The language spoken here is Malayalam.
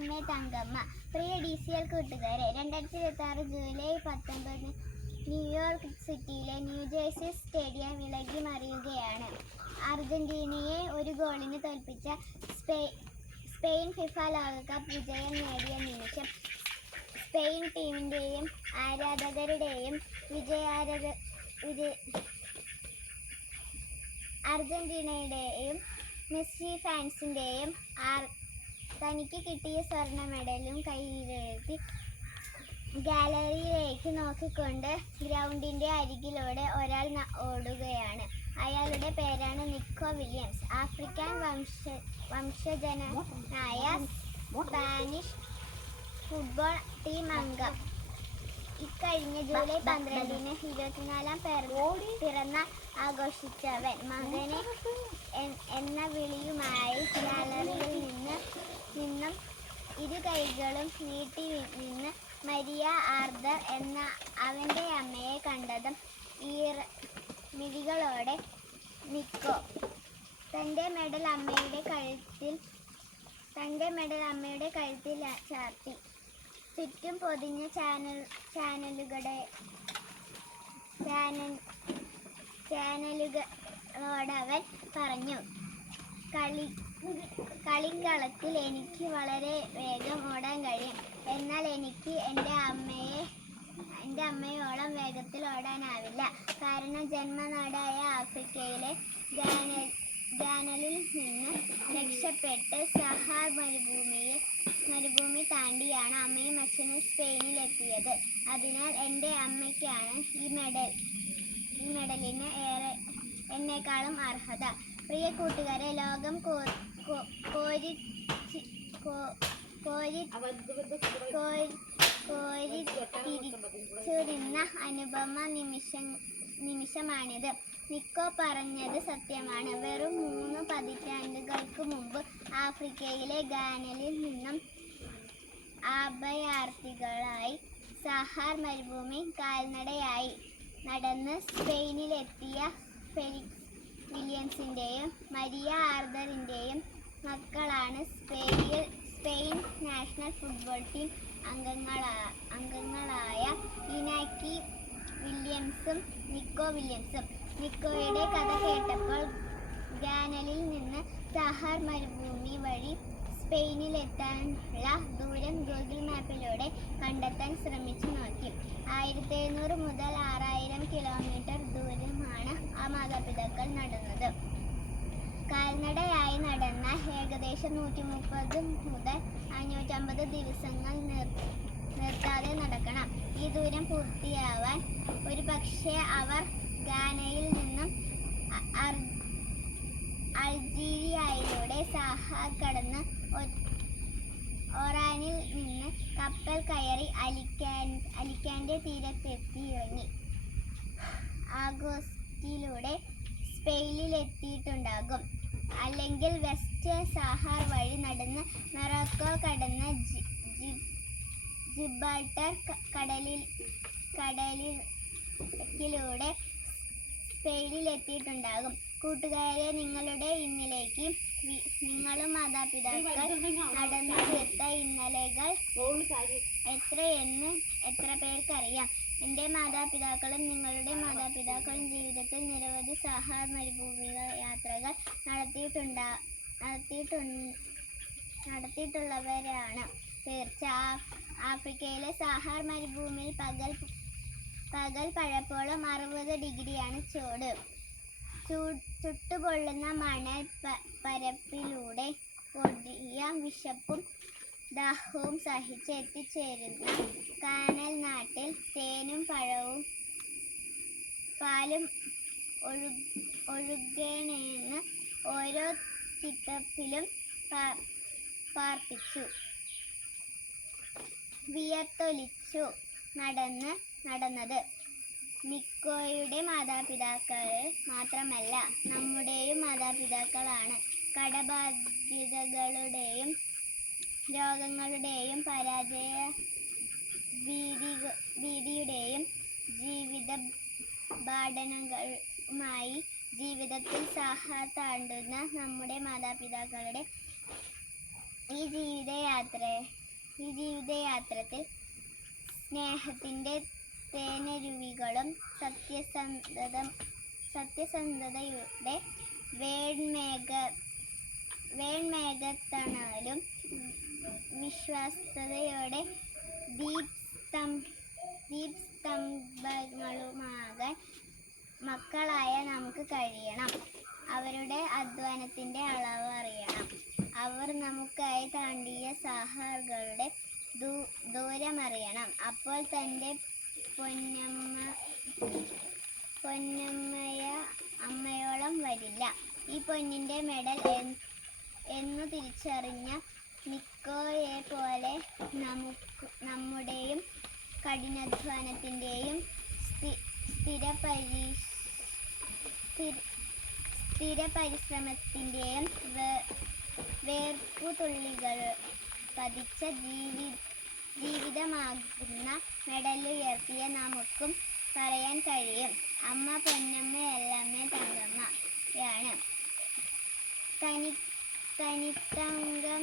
MA തങ്കമ്മ. പ്രിയ DCL കൂട്ടുകാരെ, 2026 ജൂലൈ 19 ന്യൂയോർക്ക് സിറ്റിയിലെ ന്യൂജേഴ്സി സ്റ്റേഡിയം ഇളകി മറിയുകയാണ്. അർജന്റീനയെ 1 ഗോളിന് തോൽപ്പിച്ച സ്പെയിൻ ഫിഫ ലോകകപ്പ് വിജയം നേടിയ നിമിഷം സ്പെയിൻ ടീമിൻ്റെയും ആരാധകരുടെയും അർജന്റീനയുടെയും മെസ്സി ഫാൻസിൻ്റെയും തനിക്ക് കിട്ടിയ സ്വർണ്ണ മെഡലും കയ്യിലെഴുതി ഗാലറിയിലേക്ക് നോക്കിക്കൊണ്ട് ഗ്രൗണ്ടിൻ്റെ അരികിലൂടെ ഒരാൾ ഓടുകയാണ്. അയാളുടെ പേരാണ് നിക്കോ വില്യംസ്. ആഫ്രിക്കൻ വംശജനായ സ്പാനിഷ് ഫുട്ബോൾ ടീം അംഗം. ഇക്കഴിഞ്ഞ ജൂലൈ 12-ന് 24-ാം പിറന്നാൾ ആഘോഷിച്ചവൻ മകനെ എന്ന വിളിയുമായി ഗാലറിയിൽ നിന്നും ഇരു കൈകളും നീട്ടി നിന്ന് മരിയ ആർതർ എന്ന അവൻ്റെ അമ്മയെ കണ്ടതും മിഴികളോടെ നിക്കോ തൻ്റെ മെഡൽ അമ്മയുടെ കഴുത്തിൽ ചാർത്തി. ചുറ്റും പൊതിഞ്ഞ ചാനലുകളോടവൻ പറഞ്ഞു, കളിക്കളത്തിൽ എനിക്ക് വളരെ വേഗം ഓടാൻ കഴിയും. എന്നാൽ എനിക്ക് എൻ്റെ അമ്മയോളം വേഗത്തിൽ ഓടാനാവില്ല. കാരണം ജന്മനാടായ ആഫ്രിക്കയിലെ ഗാനയിൽ നിന്ന് രക്ഷപ്പെട്ട് സഹാർ മരുഭൂമി താണ്ടിയാണ് അമ്മയും അച്ഛനും സ്പെയിനിലെത്തിയത്. അതിനാൽ എൻ്റെ അമ്മയ്ക്കാണ് ഈ മെഡലിന് എന്നെക്കാളും അർഹത. പ്രിയ കൂട്ടുകാരെ, ലോകം തിരിച്ചു നിന്ന അനുപമ നിമിഷമാണിത്. നിക്കോ പറഞ്ഞത് സത്യമാണ്. വെറും 3 പതിറ്റാണ്ടുകൾക്ക് മുമ്പ് ആഫ്രിക്കയിലെ ഗാനയിൽ നിന്നും അഭയാർത്ഥികളായി സഹാർ മരുഭൂമി കാൽനടയായി നടന്ന് സ്പെയിനിലെത്തിയ ഫെലിക്സ് വില്യംസിൻ്റെയും മരിയ ആർതറിൻ്റെയും മക്കളാണ് സ്പെയിൻ നാഷണൽ ഫുട്ബോൾ ടീം അംഗങ്ങളായ ഇനാക്കി വില്യംസും നിക്കോ വില്യംസും. നിക്കോയുടെ കഥ കേട്ടപ്പോൾ ഗാനയിൽ നിന്ന് സഹാർ മരുഭൂമി വഴി സ്പെയിനിലെത്താനുള്ള ദൂരം ഗൂഗിൾ മാപ്പിലൂടെ കണ്ടെത്താൻ ശ്രമിച്ചു നോക്കി. 1700 മുതൽ 6000 കിലോമീറ്റർ ദൂരമാണ് ആ മാതാപിതാക്കൾ നടന്നത്. കാൽനടയായി നടന്ന ഏകദേശം 130 മുതൽ 550 ദിവസങ്ങൾ നിർത്താതെ നടക്കണം. ഈ ദൂരം പൂർത്തിയാവാൻ ഒരുപക്ഷെ അവർ ഗാനയിൽ നിന്നും അൾജീരിയയിലൂടെ സഹാർ കടന്ന് ഒറാനിൽ നിന്ന് കപ്പൽ കയറി അലിക്കാൻ്റെ തീരത്തെത്തിയിറങ്ങി ആഗോസ്റ്റിലൂടെ സ്പെയിനിലെത്തിയിട്ടുണ്ടാകും. അല്ലെങ്കിൽ വെസ്റ്റ് സഹാർ വഴി നടന്ന് മൊറോക്കോ കടന്ന് ജിബ്രാൾട്ടർ കടലിലൂടെ സ്പെയിനിലെത്തിയിട്ടുണ്ടാകും. കൂട്ടുകാരെ, നിങ്ങളുടെ ഇന്നലേക്ക് നിങ്ങളും മാതാപിതാക്കൾ നടന്നു തീർത്ത ഇന്നലകൾ എത്രയെന്ന് എത്ര പേർക്കറിയാം? എൻ്റെ മാതാപിതാക്കളും നിങ്ങളുടെ മാതാപിതാക്കളും ജീവിതത്തിൽ നിരവധി സഹാർ മരുഭൂമി യാത്രകൾ നടത്തിയിട്ടുള്ളവരാണ് തീർച്ച. ആഫ്രിക്കയിലെ സഹാർ മരുഭൂമിയിൽ പകൽ പഴപ്പോളം 60 ഡിഗ്രിയാണ് ചൂട്. ചുട്ടുപൊള്ളുന്ന മണൽ പരപ്പിലൂടെ കൊടിയ വിശപ്പും ദാഹവും സഹിച്ച് എത്തിച്ചേരുന്ന കാനൽ നാട്ടിൽ തേനും പാലും ഒഴുകേണെന്ന് ഓരോ ചിത്തപ്പിലും പ്രാർത്ഥിച്ചു വിയർത്തൊലിച്ചു നടന്നത് നിക്കോയുടെ മാതാപിതാക്കൾ മാത്രമല്ല, നമ്മുടെയും മാതാപിതാക്കളാണ്. കടബാധ്യതകളുടെയും രോഗങ്ങളുടെയും പരാജയ ഭീതിയുടെയും ജീവിത പാഠങ്ങളുമായി ജീവിതത്തിൽ സഹ താണ്ടുന്ന നമ്മുടെ മാതാപിതാക്കളുടെ ഈ ജീവിതയാത്ര ജീവിതയാത്രത്തിൽ സ്നേഹത്തിൻ്റെ തേനരുവികളും സത്യസന്ധതയുടെ വേൺമേഘത്തണലും വിശ്വസ്തയോടെ ദീപ്സ്തംഭങ്ങളുമാകാൻ മക്കളായ നമുക്ക് കഴിയണം. അവരുടെ അധ്വാനത്തിൻ്റെ അളവ് അറിയണം. അവർ നമുക്കായി താണ്ടിയ സഹകളുടെ ദൂരമറിയണം. അപ്പോൾ തൻ്റെ പൊന്നമ്മയ അമ്മയോളം വരില്ല. ഈ പൊന്നിൻ്റെ മെഡൽ എന്നു തിരിച്ചറിഞ്ഞ നിക്കോയെ പോലെ നമ്മുടെയും കഠിനാധ്വാനത്തിൻ്റെയും സ്ഥിര പരിശ്രമത്തിൻ്റെയും വേർപ്പുതുള്ളികൾ പതിച്ച ജീവിതമാകുന്ന മെഡലുയർത്തിയ നമുക്കും പറയാൻ കഴിയും, അമ്മ പൊന്നമ്മ എല്ലമ്മ തങ്കമ്മയാണ്. തനിത്തങ്കം